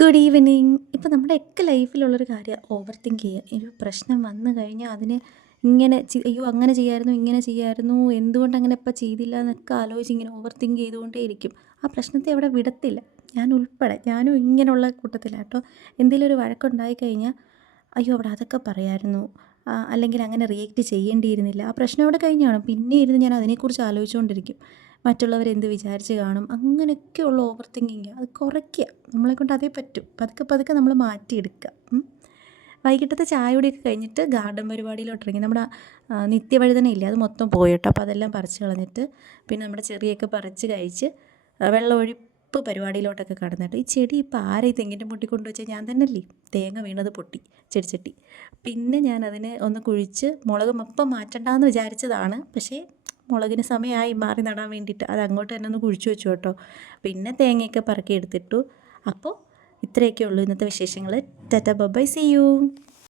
Good evening. ഇപ്പോൾ നമ്മുടെയൊക്കെ ലൈഫിലുള്ളൊരു കാര്യം ഓവർ തിങ്ക് ചെയ്യുക. ഒരു പ്രശ്നം വന്നു കഴിഞ്ഞാൽ അതിന് ഇങ്ങനെ അയ്യോ അങ്ങനെ ചെയ്യായിരുന്നു ഇങ്ങനെ ചെയ്യായിരുന്നു എന്തുകൊണ്ട് അങ്ങനെ ഇപ്പം ചെയ്തില്ല എന്നൊക്കെ ആലോചിച്ച് ഇങ്ങനെ ഓവർ തിങ്ക് ചെയ്തുകൊണ്ടേ ഇരിക്കും. ആ പ്രശ്നത്തെ അവിടെ വിടത്തില്ല. ഞാൻ ഉൾപ്പെടെ ഞാനും ഇങ്ങനെയുള്ള കൂട്ടത്തിലാണ് കേട്ടോ. എന്തെങ്കിലും ഒരു വഴക്കുണ്ടായി കഴിഞ്ഞാൽ അയ്യോ അവിടെ അതൊക്കെ പറയായിരുന്നു, അല്ലെങ്കിൽ അങ്ങനെ റിയാക്ട് ചെയ്യേണ്ടിയിരുന്നില്ല, ആ പ്രശ്നം അവിടെ കഴിഞ്ഞ് കാണും. പിന്നെ ഇരുന്ന് ഞാൻ അതിനെക്കുറിച്ച് ആലോചിച്ചുകൊണ്ടിരിക്കും. മറ്റുള്ളവരെന്ത് വിചാരിച്ച് കാണും, അങ്ങനെയൊക്കെയുള്ള ഓവർ തിങ്കിങ് അത് കുറയ്ക്കുക. നമ്മളെക്കൊണ്ട് അതേ പറ്റും. പതുക്കെ പതുക്കെ നമ്മൾ മാറ്റിയെടുക്കുക. വൈകിട്ടത്തെ ചായ കുടിയൊക്കെ കഴിഞ്ഞിട്ട് ഗാർഡൻ പരിപാടിയിലോട്ടിറങ്ങി. നമ്മുടെ നിത്യവഴുതന ഇല്ലേ, അത് മൊത്തം പോയി കേട്ടോ. അപ്പോൾ അതെല്ലാം പറിച്ച് കളഞ്ഞിട്ട് പിന്നെ നമ്മുടെ ചെറിയൊക്കെ പറിച്ച് കഴിച്ച് വെള്ളമൊഴിപ്പ് പരിപാടിയിലോട്ടൊക്കെ കടന്നിട്ട്, ഈ ചെടി ഇപ്പോൾ ആരെ ഈ തെങ്ങിൻ്റെ മുട്ടി കൊണ്ടുവച്ചാൽ ഞാൻ തന്നെയല്ലേ. തേങ്ങ വീണത് പൊട്ടി ചെടിച്ചട്ടി. പിന്നെ ഞാൻ അതിനെ ഒന്ന് കുഴിച്ച് മുളക് മൊപ്പം മാറ്റണ്ടെന്ന് വിചാരിച്ചതാണ്. പക്ഷേ മുളകിന് സമയമായി മാറി നടാൻ വേണ്ടിയിട്ട് അത് അങ്ങോട്ട് തന്നെ ഒന്ന് കുഴിച്ചു വെച്ചു കേട്ടോ. പിന്നെ തേങ്ങയൊക്കെ പറക്കി എടുത്തിട്ടു. അപ്പോൾ ഇത്രയൊക്കെ ഉള്ളൂ ഇന്നത്തെ വിശേഷങ്ങൾ. Tata bye bye, see U.